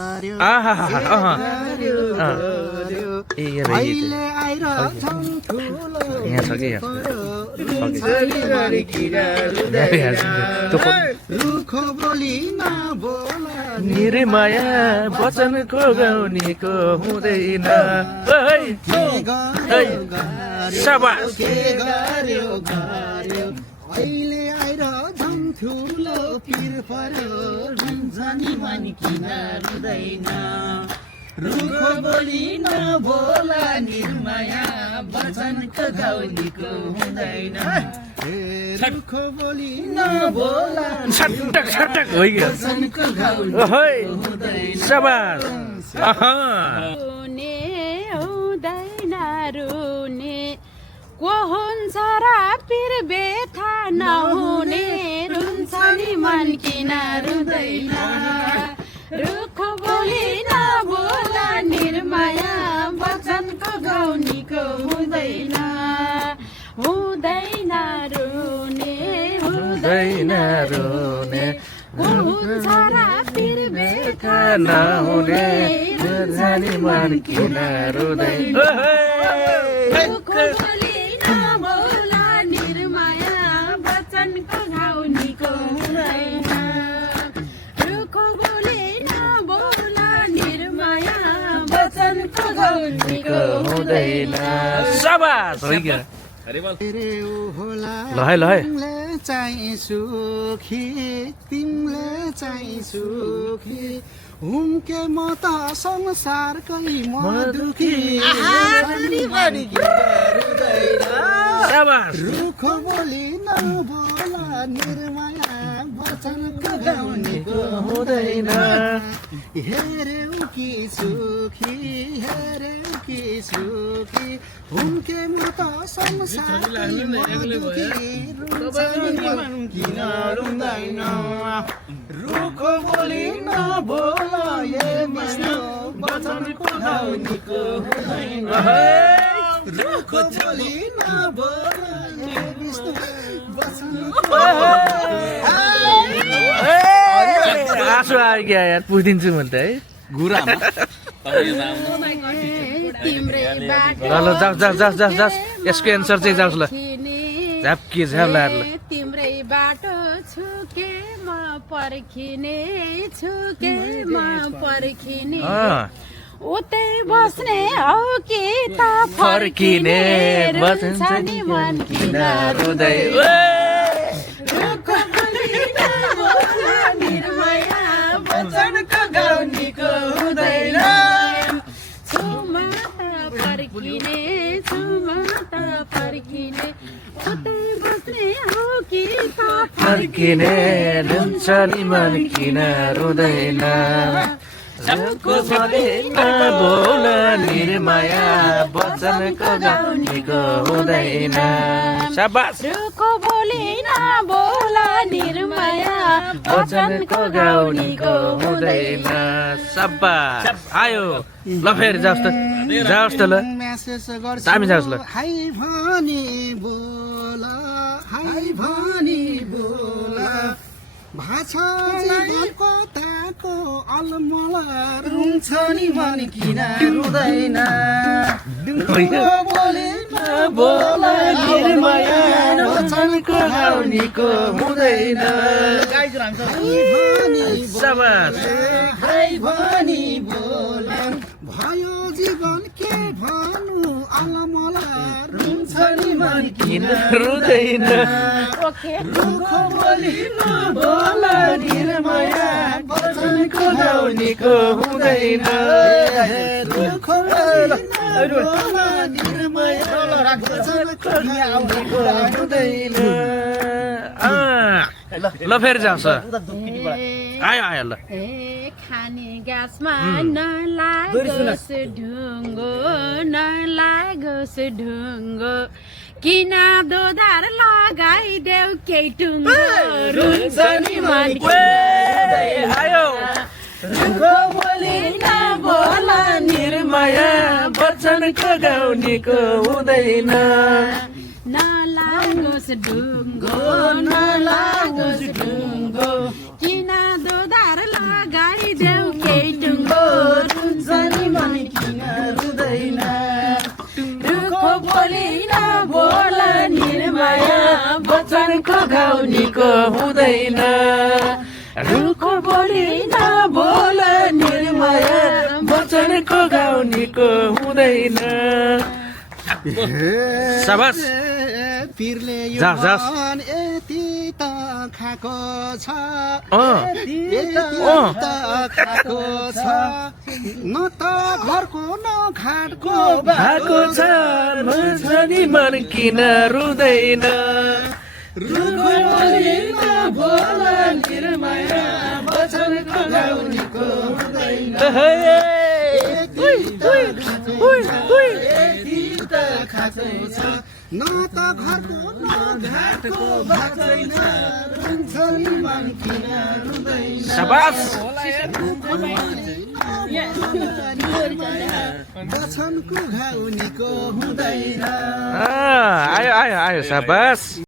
अहिले आइरहेछौँ ठुलो रुखो बोली नबोला निर्माया वचनको गाउनेको हुँदैन शाबास अहिले आइरहेछौँ ठुलो पिर पर्यो रुन्छनी मन किन रुँदैन रुखो बोली नबोला निर्माया वचनको गाउनेको हुँदैन रुखो बोली नबोला छटक छटक होइन वचनको गाउनेको हुँदैन शाबास रुने हुँदैन रुने को हुन्छ र पिर बेथा नहुने रुन्छ नि मन किन रुँदैन रुख बोली नबोला निर्माया वचनको गाउनेको हुँदैन हुँदैन रुने हुँदैन रुने हुन्छ र पिर बेथा नहुने जानी मन किन रुँदैन रुख बोली नबोला निर्माया वचनको गाउनेको हुँदैन रुख बोली नबोला निर्माया वचनको गाउनेको हुँदैन शाबास हो क्या ल है तिमीले चाहिँ सुखी तिमीले चाहिँ सुखी हुम्के म त संसारकै म दुखी शाबास रुख बोली नबोला निर्माया वचनको गाउनेको हुँदैन हेर्यौ कि सुखी हेर्यौ कि सुखी हुम्के म त संसारकै म दुखी किन रुँदैन रुख बोली नबोला ये विष्णु वचनको गाउनेको हुँदैन रुख बोली नबोला ये विष्णु वचनको आँसु आयो क्या यार पुगिदिन्छु म त है गुरामा ल ल जाओस् यसको एन्सर चाहिँ जाओस् ल झाप्की झाप लाएर ल तिम्रै बाटो छुके म पर्खिने छुके म पर्खिने उतै बस्ने हौ कि त फर्किने रुन्छ नि मन किन रुँदैन रुख बोली नबोला निर्माया वचनको गाउनेको हुँदैन छुमा त पर्खिने छुमा त पर्खिने उतै बस्ने हौ कि त फर्किने रुन्छ नि मन किन रुँदैन बोल निर्माया वचनको गाउनेको हुँदैन शाबास रुख बोली नबोला निर्माया वचनको गाउनेको हुँदैन शाबास आयो ल फेरि जाओस् त ल मेसेज गर्छु हामी जाओस् ल हाई भनी बोला हाई भनी बोला भाषालाई कताको अलमला रुन्छ नि मन किन रुँदैन बोले बोला निर्माया वचनको गाउनेको हुँदैन शाबास हाई भनी बोला भयो जीवन के भन्नु अलमला रुन्छ नि मन किन रुँदैन रुख बोली नबोला निर्माया वचनको गाउनेको हुँदैन रुख बोली नबोला निर्माया वचनको गाउनेको हुँदैन ल फेरि जाओस् आयो आयो ल खाने गाँसमा नलागोस् ढुङ्गो नलागोस् ढुङ्गो किन दोधार लगाइदेऊ केही टुङ्गो रुन्छ नि मन आयो रुख बोली नबोला निर्माया वचनको गाउनेको हुँदैन नलागोस् ढुङ्गो नलागोस् ढुङ्गो किन दोधार लगाइदेऊ केही टुङ्गो हुँदैन रुखो बोली नबोल निर्माया वचनको घाउ निको हुँदैन शाबास पिरले यो जास, जास। मन यति त खाएको छ अँ, यति अँ। त खाएको छ न त घरको न घाटको भएको छ भन्छ नि मन किन रुँदैन रुखो बोली नबोल निर्माया वचनको घाउ निको हुँदैन खाएको छ न त घरको न घाटको बाँच्दैन रुन्छ नि मन किन रुँदैन शाबास वचनको घाउ निको हुँदैन आयो आयो आयो शाबास